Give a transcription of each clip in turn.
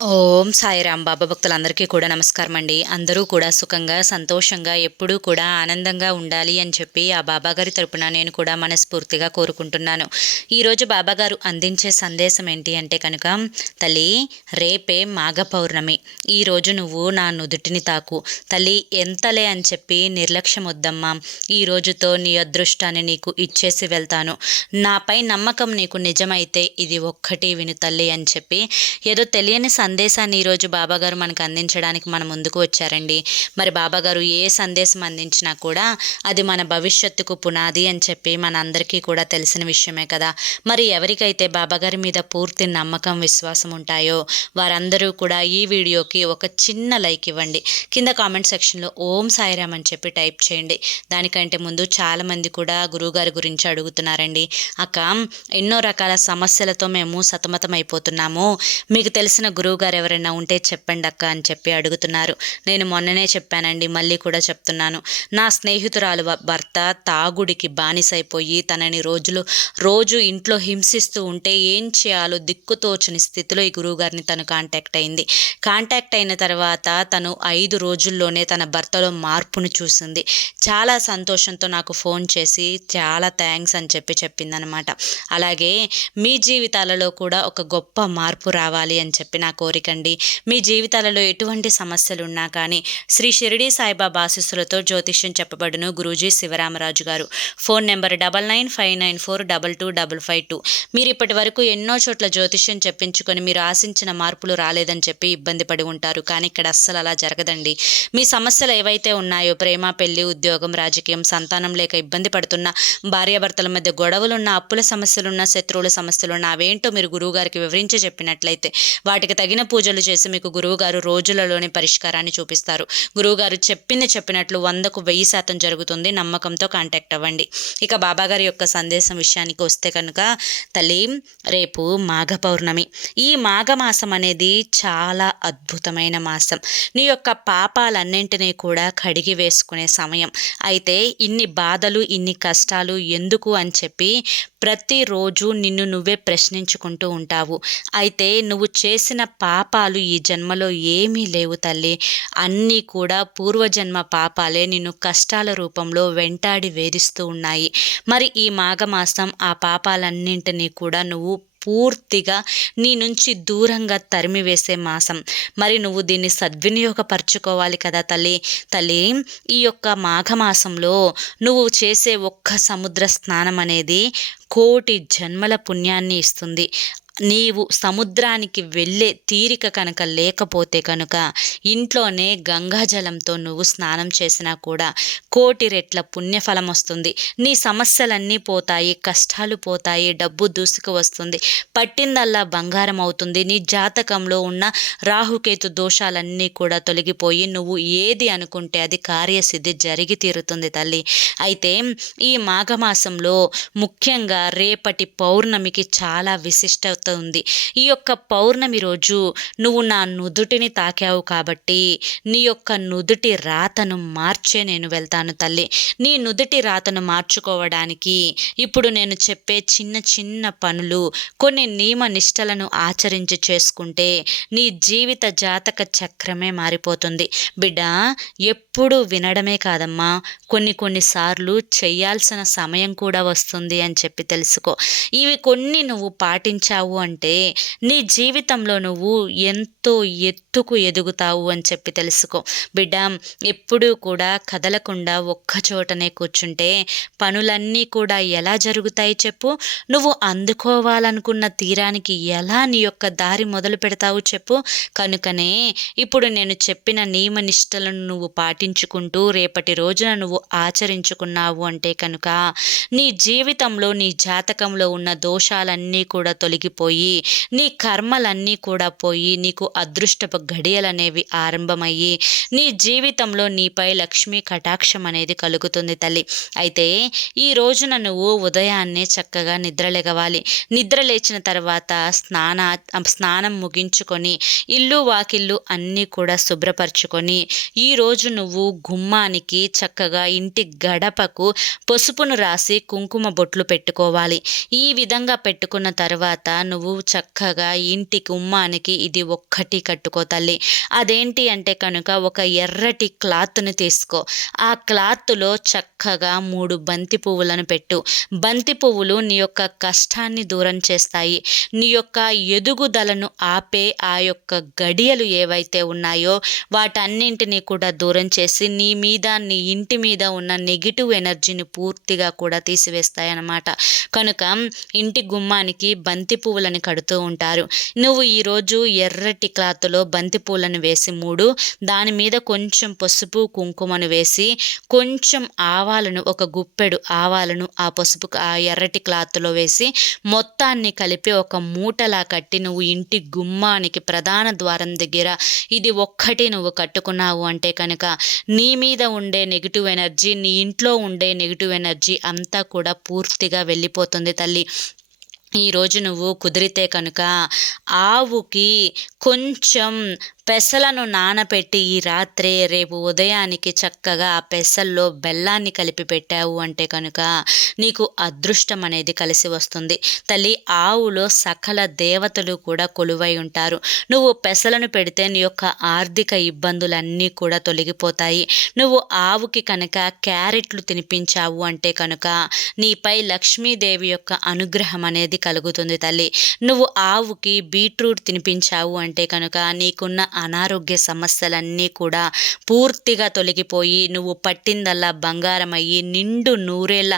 ఓం సాయిరాం బాబా భక్తులందరికీ కూడా నమస్కారం అండి అందరూ కూడా సుఖంగా సంతోషంగా ఎప్పుడూ కూడా ఆనందంగా ఉండాలి అని చెప్పి ఆ బాబాగారి తరపున నేను కూడా మనస్ఫూర్తిగా కోరుకుంటున్నాను. ఈరోజు బాబాగారు అందించే సందేశం ఏంటి అంటే కనుక తల్లి రేపే మాఘ పౌర్ణమి. ఈరోజు నువ్వు నా నుదుటిని తాకు. తల్లి ఎంతలే అని చెప్పి నిర్లక్ష్యం వద్దమ్మా. ఈ రోజుతో నీ అదృష్టాన్ని నీకు ఇచ్చేసి వెళ్తాను. నాపై నమ్మకం నీకు నిజమైతే ఇది ఒక్కటి విను తల్లి అని చెప్పి ఏదో తెలియని సందేశాన్ని ఈరోజు బాబాగారు మనకు అందించడానికి మన ముందుకు వచ్చారండి. మరి బాబాగారు ఏ సందేశం అందించినా కూడా అది మన భవిష్యత్తుకు పునాది అని చెప్పి మన అందరికీ కూడా తెలిసిన విషయమే కదా. మరి ఎవరికైతే బాబాగారి మీద పూర్తి నమ్మకం విశ్వాసం ఉంటాయో వారందరూ కూడా ఈ వీడియోకి ఒక చిన్న లైక్ ఇవ్వండి. కింద కామెంట్ సెక్షన్లో ఓం సాయిరామ్ అని చెప్పి టైప్ చేయండి. దానికంటే ముందు చాలామంది కూడా గురువుగారి గురించి అడుగుతున్నారండి. అక్క ఎన్నో రకాల సమస్యలతో మేము సతమతం అయిపోతున్నాము మీకు తెలిసిన గురువు గారు ఎవరైనా ఉంటే చెప్పండి అక్క అని చెప్పి అడుగుతున్నారు. నేను మొన్ననే చెప్పానండి మళ్ళీ కూడా చెప్తున్నాను. నా స్నేహితురాలు భర్త తాగుడికి బానిసైపోయి తనని రోజులు రోజు ఇంట్లో హింసిస్తూ ఉంటే ఏం చేయాలో దిక్కుతోచని స్థితిలో ఈ గురువుగారిని తను కాంటాక్ట్ అయింది. కాంటాక్ట్ అయిన తర్వాత తను ఐదు రోజుల్లోనే తన భర్తలో మార్పును చూసింది. చాలా సంతోషంతో నాకు ఫోన్ చేసి చాలా థ్యాంక్స్ అని చెప్పి చెప్పిందనమాట. అలాగే మీ జీవితాలలో కూడా ఒక గొప్ప మార్పు రావాలి అని చెప్పి నాకు కోరికండి. మీ జీవితాలలో ఎటువంటి సమస్యలు ఉన్నా కానీ శ్రీ షిరిడి సాయిబాబా ఆశీస్సులతో జ్యోతిష్యం చెప్పబడును గురూజీ శివరామరాజు గారు. Phone number double nine five nine four double two double five two. మీరు ఇప్పటి వరకు ఎన్నో చోట్ల జ్యోతిష్యం చెప్పించుకొని మీరు ఆశించిన మార్పులు రాలేదని చెప్పి ఇబ్బంది పడి ఉంటారు. కానీ ఇక్కడ అస్సలు అలా జరగదండి. మీ సమస్యలు ఏవైతే ఉన్నాయో ప్రేమ పెళ్ళి ఉద్యోగం రాజకీయం సంతానం లేక ఇబ్బంది పడుతున్న భార్యాభర్తల మధ్య గొడవలున్న అప్పుల సమస్యలున్న శత్రువుల సమస్యలున్న అవేంటో మీరు గురువుగారికి వివరించి చెప్పినట్లయితే వాటికి తగిన పూజలు చేసి మీకు గురువుగారు రోజులలోనే పరిష్కారాన్ని చూపిస్తారు. గురువుగారు చెప్పింది చెప్పినట్లు వందకు వెయ్యి శాతం జరుగుతుంది. నమ్మకంతో కాంటాక్ట్ అవ్వండి. ఇక బాబాగారి యొక్క సందేశం విషయానికి వస్తే కనుక తల్లి రేపు మాఘ పౌర్ణమి. ఈ మాఘమాసం అనేది చాలా అద్భుతమైన మాసం. నీ యొక్క పాపాలన్నింటినీ కూడా కడిగి వేసుకునే సమయం. అయితే ఇన్ని బాధలు ఇన్ని కష్టాలు ఎందుకు అని చెప్పి ప్రతిరోజు నిన్ను నువ్వే ప్రశ్నించుకుంటూ ఉంటావు. అయితే నువ్వు చేసిన పాపాలు ఈ జన్మలో ఏమీ లేవు తల్లి. అన్నీ కూడా పూర్వజన్మ పాపాలే నిన్ను కష్టాల రూపంలో వెంటాడి వేధిస్తూ ఉన్నాయి. మరి ఈ మాఘమాసం ఆ పాపాలన్నింటినీ కూడా నువ్వు పూర్తిగా నీ నుంచి దూరంగా తరిమివేసే మాసం. మరి నువ్వు దీన్ని సద్వినియోగపరచుకోవాలి కదా తల్లి. తల్లి ఈ యొక్క మాఘమాసంలో నువ్వు చేసే ఒక్క సముద్ర స్నానం అనేది కోటి జన్మల పుణ్యాన్ని ఇస్తుంది. నీవు సముద్రానికి వెళ్ళే తీరిక కనుక లేకపోతే కనుక ఇంట్లోనే గంగాజలంతో నువ్వు స్నానం చేసినా కూడా కోటి రెట్ల పుణ్యఫలం వస్తుంది. నీ సమస్యలన్నీ పోతాయి కష్టాలు పోతాయి డబ్బు దూసుకు వస్తుంది. పట్టిందల్లా బంగారం అవుతుంది. నీ జాతకంలో ఉన్న రాహుకేతు దోషాలన్నీ కూడా తొలగిపోయి నువ్వు ఏది అనుకుంటే అది కార్యసిద్ధి జరిగి తీరుతుంది తల్లి. అయితే ఈ మాఘమాసంలో ముఖ్యంగా రేపటి పౌర్ణమికి చాలా విశిష్టత ఉంది ఈ యొక్క పౌర్ణమి రోజు నువ్వు నా నుదుటిని తాకావు కాబట్టి నీ యొక్క నుదుటి రాతను మార్చే నేను వెళ్తాను తల్లి. నీ నుదుటి రాతను మార్చుకోవడానికి ఇప్పుడు నేను చెప్పే చిన్న చిన్న పనులు కొన్ని నియమ నిష్టలను ఆచరించి చేసుకుంటే నీ జీవిత జాతక చక్రమే మారిపోతుంది. బిడ్డ ఎప్పుడు వినడమే కాదమ్మా. కొన్ని కొన్నిసార్లు చేయాల్సిన సమయం కూడా వస్తుంది అని చెప్పి తెలుసుకో. ఇవి కొన్ని నువ్వు పాటించావు అంటే నీ జీవితంలో నువ్వు ఎంతో ఎత్తుకు ఎదుగుతావు అని చెప్పి తెలుసుకో. బిడ్డ ఎప్పుడూ కూడా కదలకుండా ఒక్క చోటనే కూర్చుంటే పనులన్నీ కూడా ఎలా జరుగుతాయి చెప్పు? నువ్వు అందుకోవాలనుకున్న తీరానికి ఎలా నీ యొక్క దారి మొదలు పెడతావు చెప్పు? కనుకనే ఇప్పుడు నేను చెప్పిన నియమ నిష్టలను నువ్వు పాటించుకుంటూ రేపటి రోజున నువ్వు ఆచరించుకున్నావు అంటే కనుక నీ జీవితంలో నీ జాతకంలో ఉన్న దోషాలన్నీ కూడా తొలగిపోయి నీ కర్మలన్నీ కూడా పోయి నీకు అదృష్టపు గడియలనేవి ఆరంభమయ్యి నీ జీవితంలో నీపై లక్ష్మీ కటాక్షం అనేది కలుగుతుంది తల్లి. అయితే ఈ రోజున నువ్వు ఉదయాన్నే చక్కగా నిద్రలేగవాలి. నిద్ర లేచిన తర్వాత స్నాన స్నానం ముగించుకొని ఇల్లు వాకిల్లు అన్నీ కూడా శుభ్రపరచుకొని ఈరోజు నువ్వు గుమ్మానికి చక్కగా ఇంటి గడపకు పసుపును రాసి కుంకుమ బొట్లు పెట్టుకోవాలి. ఈ విధంగా పెట్టుకున్న తర్వాత నువ్వు చక్కగా ఇంటి గుమ్మానికి ఇది ఒక్కటి కట్టుకో తల్లి. అదేంటి అంటే కనుక ఒక ఎర్రటి క్లాత్ని తీసుకో. ఆ క్లాత్లో చక్కగా మూడు బంతి పువ్వులను పెట్టు. బంతి పువ్వులు నీ యొక్క కష్టాన్ని దూరం చేస్తాయి. నీ యొక్క ఎదుగుదలను ఆపే ఆ యొక్క గడియలు ఏవైతే ఉన్నాయో వాటన్నింటినీ కూడా దూరం చేసి నీ మీద నీ ఇంటి మీద ఉన్న నెగిటివ్ ఎనర్జీని పూర్తిగా కూడా తీసివేస్తాయి అన్నమాట కనుక ఇంటి గుమ్మానికి బంతి పువ్వులను కడుతూ ఉంటారు. నువ్వు ఈరోజు ఎర్రటి క్లాత్లో బంతి పువ్వులను వేసి మూడు దాని మీద కొంచెం పసుపు కుంకుమను వేసి కొంచెం ఆవాలను ఒక గుప్పెడు ఆవాలను ఆ పసుపు ఆ ఎర్రటి క్లాత్లో వేసి మొత్తాన్ని కలిపి ఒక మూటలా కట్టి నువ్వు ఇంటి గుమ్మానికి ప్రధాన ద్వారం దగ్గర ఇది ఒక్కటి నువ్వు కట్టుకున్నావు అంటే కనుక నీ మీద ఉండే నెగిటివ్ ఎనర్జీ నీ ఇంట్లో ఉండే నెగిటివ్ ఎనర్జీ అంతా కూడా పూర్తిగా వెళ్ళిపోతుంది తల్లి. ఈరోజు నువ్వు కుదిరితే కనుక ఆవుకి కొంచెం పెసలను నానపెట్టి ఈ రాత్రే రేపు ఉదయానికి చక్కగా ఆ పెసల్లో బెల్లాన్ని కలిపి పెట్టావు అంటే కనుక నీకు అదృష్టం అనేది కలిసి వస్తుంది. తల్లి ఆవులో సకల దేవతలు కూడా కొలువై ఉంటారు. నువ్వు పెసలను పెడితే నీ యొక్క ఆర్థిక ఇబ్బందులన్నీ కూడా తొలగిపోతాయి. నువ్వు ఆవుకి కనుక క్యారెట్లు తినిపించావు అంటే కనుక నీపై లక్ష్మీదేవి యొక్క అనుగ్రహం అనేది కలుగుతుంది తల్లి. నువ్వు ఆవుకి బీట్రూట్ తినిపించావు అంటే కనుక నీకున్న అనారోగ్య సమస్యలన్నీ కూడా పూర్తిగా తొలగిపోయి నువ్వు పట్టిందల్లా బంగారం అయ్యి నిండు నూరేళ్ళ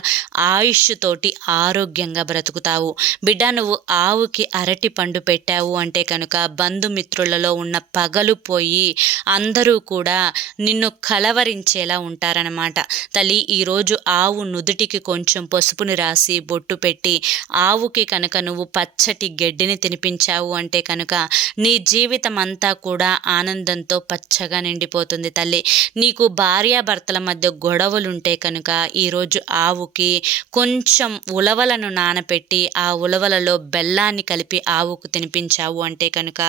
ఆయుష్ తోటి ఆరోగ్యంగా బ్రతుకుతావు. బిడ్డ నువ్వు ఆవుకి అరటి పండు పెట్టావు అంటే కనుక బంధుమిత్రులలో ఉన్న పగలు పోయి అందరూ కూడా నిన్ను కలవరించేలా ఉంటారనమాట తల్లి ఈరోజు ఆవు నుదుటికి కొంచెం పసుపుని రాసి బొట్టు పెట్టి ఆవుకి కనుక నువ్వు పచ్చటి గడ్డిని తినిపించావు అంటే కనుక నీ జీవితం అంతా కూడా ఆనందంతో పచ్చగా నిండిపోతుంది తల్లి. నీకు భార్యాభర్తల మధ్య గొడవలుంటే కనుక ఈరోజు ఆవుకి కొంచెం ఉలవలను నానపెట్టి ఆ ఉలవలలో బెల్లాన్ని కలిపి ఆవుకు తినిపించావు అంటే కనుక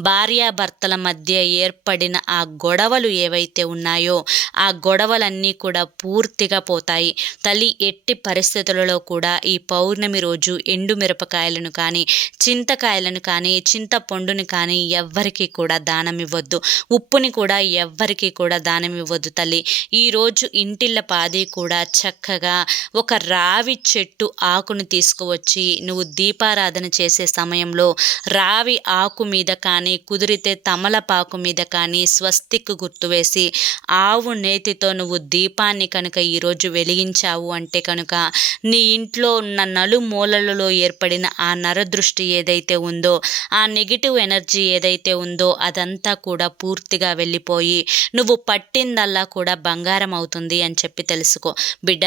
భార్యాభర్తల మధ్య ఏర్పడిన ఆ గొడవలు ఏవైతే ఉన్నాయో ఆ గొడవలన్నీ కూడా పూర్తిగా పోతాయి. తల్లి ఎట్టి పరిస్థితులలో కూడా ఈ పౌర్ణమి రోజు ఎండు మిరపకాయలను కానీ చింతకాయలను కానీ చింతపండుని కానీ ఎవ్వరికి కూడా దానం ఇవ్వద్దు ఉప్పుని కూడా ఎవ్వరికి కూడా దానం ఇవ్వద్దు తల్లి ఈరోజు ఇంటిళ్ళ పాది కూడా చక్కగా ఒక రావి చెట్టు ఆకును తీసుకువచ్చి నువ్వు దీపారాధన చేసే సమయంలో రావి ఆకు మీద కానీ కుదిరితే తమలపాకు మీద కానీ స్వస్తిక్ గుర్తు వేసి ఆవు నేతితో నువ్వు దీపాన్ని కనుక ఈరోజు వెలిగించావు అంటే కనుక నీ ఇంట్లో ఉన్న నలుమూలలలో ఏర్పడిన ఆ నరదృష్టి ఏదైతే ఉందో ఆ నెగిటివ్ ఎనర్జీ ఏదైతే ఉందో అదంతా కూడా పూర్తిగా వెళ్ళిపోయి నువ్వు పట్టిందల్లా కూడా బంగారం అవుతుంది అని చెప్పి తెలుసుకో. బిడ్డ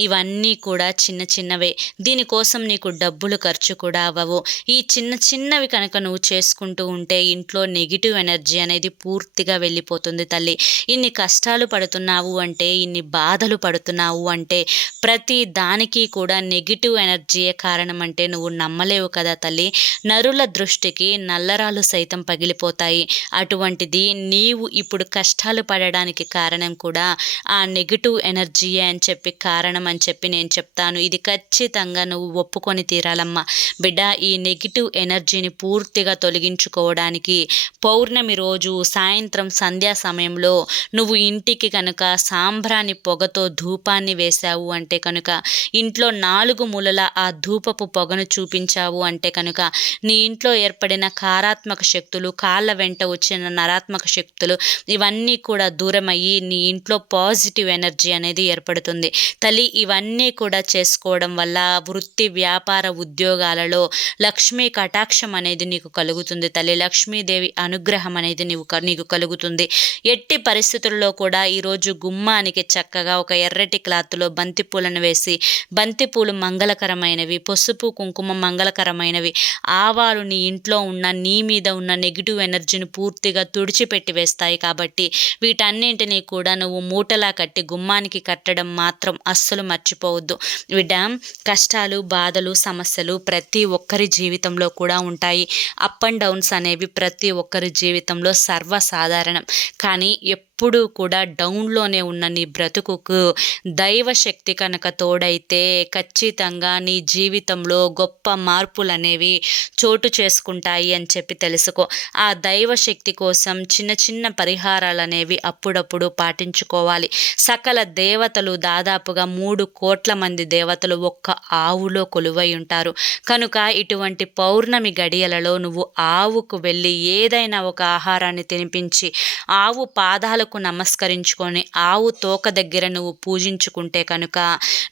ఇవన్నీ కూడా చిన్న చిన్నవే. దీనికోసం నీకు డబ్బులు ఖర్చు కూడా అవ్వవు. ఈ చిన్న చిన్నవి కనుక నువ్వు చేసుకుంటూ ఉంటే ఇంట్లో నెగిటివ్ ఎనర్జీ అనేది పూర్తిగా వెళ్ళిపోతుంది తల్లి. ఇన్ని కష్టాలు పడుతున్నావు అంటే ఇన్ని బాధలు పడుతున్నావు అంటే ప్రతి దానికి కూడా నెగిటివ్ ఎనర్జీయే కారణం అంటే నువ్వు నమ్మలేవు కదా తల్లి. నరుల దృష్టికి నల్లరాలు సైతం పగిలిపోతాయి. అటువంటిది. నీవు ఇప్పుడు కష్టాలు పడడానికి కారణం కూడా ఆ నెగిటివ్ ఎనర్జీయే అని చెప్పి కారణం అని చెప్పి నేను చెప్తాను. ఇది ఖచ్చితంగా నువ్వు ఒప్పుకొని తీరాలమ్మా. బిడ్డ ఈ నెగిటివ్ ఎనర్జీని పూర్తిగా తొలగించుకోవడానికి పౌర్ణమి రోజు సాయంత్రం సంధ్యా సమయంలో నువ్వు ఇంటికి కనుక సాంబ్రాన్ని పొగతో ధూపాన్ని వేశావు అంటే కనుక ఇంట్లో నాలుగు మూలల ఆ ధూపపు పొగను చూపించావు అంటే కనుక నీ ఇంట్లో ఏర్పడిన కారాత్మక శక్తులు కాళ్ళ వెంట వచ్చిన నరాత్మక శక్తులు ఇవన్నీ కూడా దూరమయ్యి నీ ఇంట్లో పాజిటివ్ ఎనర్జీ అనేది ఏర్పడుతుంది. తల్లి ఇవన్నీ కూడా చేసుకోవడం వల్ల వృత్తి వ్యాపార ఉద్యోగాలలో లక్ష్మీ కటాక్షం అనేది నీకు కలుగుతుంది తల్లి. లక్ష్మీదేవి అనుగ్రహం అనేది నీవు నీకు కలుగుతుంది. ఎట్టి పరిస్థితుల్లో కూడా ఈరోజు గుమ్మానికి చక్కగా ఒక ఎర్రటి క్లాత్లో బంతిపూలను వేసి బంతిపూలు మంగళకరమైనవి పసుపు కుంకుమ మంగళకరమైనవి ఆవాలు నీ ఇంట్లో ఉన్న నీ మీద ఉన్న నెగిటివ్ ఎనర్జీని పూర్తిగా తుడిచిపెట్టి వేస్తాయి కాబట్టి వీటన్నింటినీ కూడా నువ్వు మూటలా కట్టి గుమ్మానికి కట్టడం మాత్రం అస్సలు మర్చిపోవద్దు. బిడ్డ కష్టాలు బాధలు సమస్యలు ప్రతి ఒక్కరి జీవితంలో కూడా ఉంటాయి. అప్ అండ్ డౌన్స్ అనేవి ప్రతి ఒక్కరి జీవితంలో సర్వసాధారణం. కానీ ఎప్పుడూ కూడా డౌన్లోనే ఉన్న నీ బ్రతుకుకు దైవశక్తి కనుక తోడైతే ఖచ్చితంగా నీ జీవితంలో గొప్ప మార్పులు అనేవి చోటు చేసుకుంటాయి అని చెప్పి తెలుసుకో. ఆ దైవశక్తి కోసం చిన్న చిన్న పరిహారాలు అనేవి అప్పుడప్పుడు పాటించుకోవాలి. సకల దేవతలు దాదాపుగా మూడు కోట్ల మంది దేవతలు ఒక్క ఆవులో కొలువై ఉంటారు. కనుక ఇటువంటి పౌర్ణమి గడియలలో నువ్వు ఆవుకు వెళ్ళి ఏదైనా ఒక ఆహారాన్ని తినిపించి ఆవు పాదాలు పాదాలకు నమస్కరించుకొని ఆవు తోక దగ్గర నువ్వు పూజించుకుంటే కనుక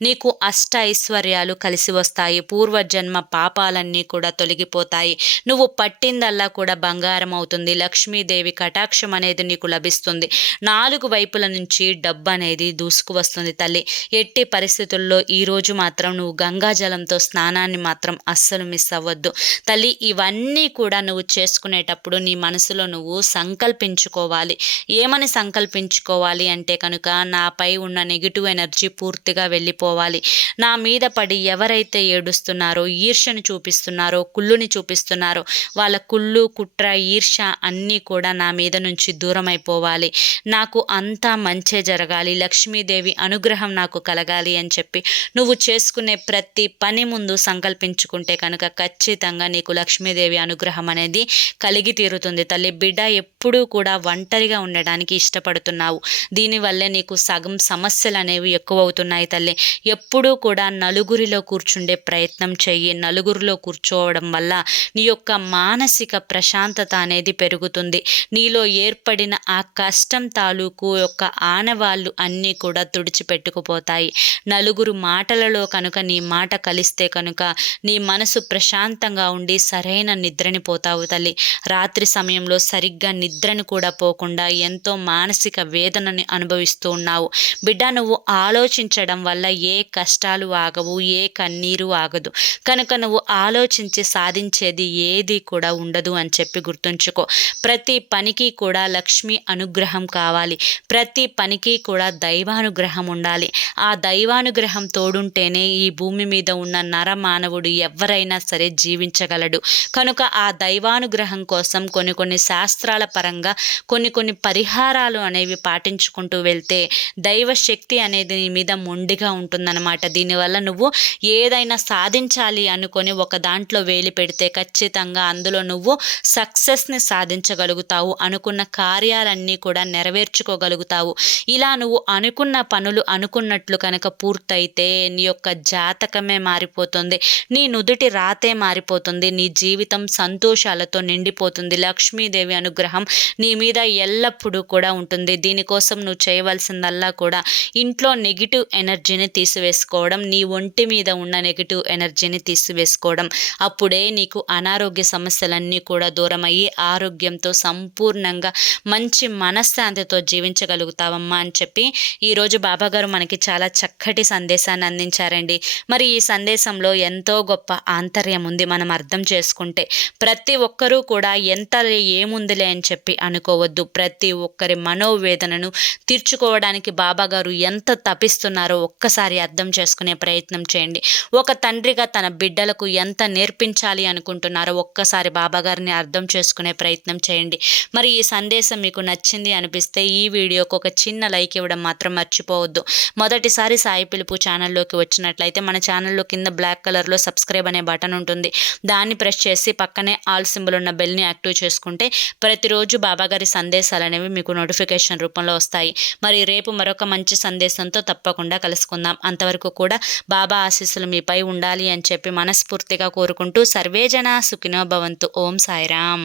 నీకు అష్ట ఐశ్వర్యాలు కలిసి వస్తాయి. పూర్వజన్మ పాపాలన్నీ కూడా తొలగిపోతాయి. నువ్వు పట్టిందల్లా కూడా బంగారం అవుతుంది. లక్ష్మీదేవి కటాక్షం అనేది నీకు లభిస్తుంది. నాలుగు వైపుల నుంచి డబ్బు అనేది దూసుకు వస్తుంది తల్లి. ఎట్టి పరిస్థితుల్లో ఈరోజు మాత్రం నువ్వు గంగాజలంతో స్నానాన్ని మాత్రం అస్సలు మిస్ అవ్వద్దు. తల్లి ఇవన్నీ కూడా నువ్వు చేసుకునేటప్పుడు నీ మనసులో నువ్వు సంకల్పించుకోవాలి. ఏమని సంకల్పించుకోవాలి అంటే కనుక నాపై ఉన్న నెగిటివ్ ఎనర్జీ పూర్తిగా వెళ్ళిపోవాలి. నా మీద పడి ఎవరైతే ఏడుస్తున్నారో ఈర్ష్యను చూపిస్తున్నారో కుళ్ళుని చూపిస్తున్నారో వాళ్ళ కుళ్ళు కుట్ర ఈర్ష అన్నీ కూడా నా మీద నుంచి దూరం అయిపోవాలి నాకు అంతా మంచే జరగాలి. లక్ష్మీదేవి అనుగ్రహం నాకు కలగాలి అని చెప్పి నువ్వు చేసుకునే ప్రతి పని ముందు సంకల్పించుకుంటే కనుక ఖచ్చితంగా నీకు లక్ష్మీదేవి అనుగ్రహం అనేది కలిగి తీరుతుంది. తల్లి బిడ్డ ఎప్పుడూ కూడా ఒంటరిగా ఉండడానికి ఇష్టం ఇష్టపడుతున్నావు దీనివల్లే నీకు సగం సమస్యలు అనేవి ఎక్కువ అవుతున్నాయి తల్లి. ఎప్పుడూ కూడా నలుగురిలో కూర్చుండే ప్రయత్నం చెయ్యి. నలుగురిలో కూర్చోవడం వల్ల నీ యొక్క మానసిక ప్రశాంతత అనేది పెరుగుతుంది. నీలో ఏర్పడిన ఆ కష్టం తాలూకు యొక్క ఆనవాళ్ళు అన్నీ కూడా తుడిచిపెట్టుకుపోతాయి. నలుగురు మాటలలో కనుక నీ మాట కలిస్తే కనుక నీ మనసు ప్రశాంతంగా ఉండి సరైన నిద్రని పోతావు తల్లి. రాత్రి సమయంలో సరిగ్గా నిద్రను కూడా పోకుండా ఎంతో మా మానసిక వేదనని అనుభవిస్తూ ఉన్నావు. బిడ్డ నువ్వు ఆలోచించడం వల్ల ఏ కష్టాలు ఆగవు ఏ కన్నీరు ఆగదు. కనుక నువ్వు ఆలోచించి సాధించేది ఏది కూడా ఉండదు అని చెప్పి గుర్తుంచుకో. ప్రతి పనికి కూడా లక్ష్మి అనుగ్రహం కావాలి. ప్రతి పనికి కూడా దైవానుగ్రహం ఉండాలి. ఆ దైవానుగ్రహం తోడుంటేనే ఈ భూమి మీద ఉన్న నర మానవుడు ఎవరైనా సరే జీవించగలడు. కనుక ఆ దైవానుగ్రహం కోసం కొన్ని కొన్ని శాస్త్రాల పరంగా కొన్ని కొన్ని పరిహారాలు అనేవి పాటించుకుంటూ వెళ్తే దైవశక్తి అనేది నీ మీద మొండిగా ఉంటుందన్నమాట. దీనివల్ల నువ్వు ఏదైనా సాధించాలి అనుకొని ఒక దాంట్లో వేలి పెడితే ఖచ్చితంగా అందులో నువ్వు సక్సెస్ని సాధించగలుగుతావు. అనుకున్న కార్యాలన్నీ కూడా నెరవేర్చుకోగలుగుతావు. ఇలా నువ్వు అనుకున్న పనులు అనుకున్నట్లు కనుక పూర్తయితే నీ యొక్క జాతకమే మారిపోతుంది. నీ నుదుటి రాతే మారిపోతుంది. నీ జీవితం సంతోషాలతో నిండిపోతుంది. లక్ష్మీదేవి అనుగ్రహం నీ మీద ఎల్లప్పుడూ కూడా ఉంటుంది. దీనికోసం నువ్వు చేయవలసిందల్లా కూడా ఇంట్లో నెగిటివ్ ఎనర్జీని తీసివేసుకోవడం నీ ఒంటి మీద ఉన్న నెగిటివ్ ఎనర్జీని తీసివేసుకోవడం అప్పుడే నీకు అనారోగ్య సమస్యలన్నీ కూడా దూరమయ్యి ఆరోగ్యంతో సంపూర్ణంగా మంచి మనశ్శాంతితో జీవించగలుగుతావమ్మా అని చెప్పి ఈరోజు బాబాగారు మనకి చాలా చక్కటి సందేశాన్ని అందించారండి. మరి ఈ సందేశంలో ఎంతో గొప్ప ఆంతర్యం ఉంది మనం అర్థం చేసుకుంటే. ప్రతి ఒక్కరూ కూడా ఎంత ఏముందిలే అని చెప్పి అనుకోవద్దు. ప్రతి ఒక్కరి మనోవేదనను తీర్చుకోవడానికి బాబాగారు ఎంత తపిస్తున్నారో ఒక్కసారి అర్థం చేసుకునే ప్రయత్నం చేయండి. ఒక తండ్రిగా తన బిడ్డలకు ఎంత నేర్పించాలి అనుకుంటున్నారో ఒక్కసారి బాబాగారిని అర్థం చేసుకునే ప్రయత్నం చేయండి. మరి ఈ సందేశం మీకు నచ్చింది అనిపిస్తే ఈ వీడియోకి ఒక చిన్న లైక్ ఇవ్వడం మాత్రం మర్చిపోవద్దు. మొదటిసారి సాయి పిలుపు ఛానల్లోకి వచ్చినట్లయితే మన ఛానల్లో కింద బ్లాక్ కలర్లో సబ్స్క్రైబ్ అనే బటన్ ఉంటుంది. దాన్ని ప్రెస్ చేసి పక్కనే ఆల్ సింబల్ ఉన్న బెల్ని యాక్టివ్ చేసుకుంటే ప్రతిరోజు బాబాగారి సందేశాలు అనేవి మీకు నోటిఫికేషన్ రూపంలో వస్తాయి. మరి రేపు మరొక మంచి సందేశంతో తప్పకుండా కలుసుకుందాం. అంతవరకు కూడా బాబా ఆశీస్సులు మీపై ఉండాలి అని చెప్పి మనస్ఫూర్తిగా కోరుకుంటూ సర్వేజన సుఖినో భవంతు. ఓం సాయిరామ్.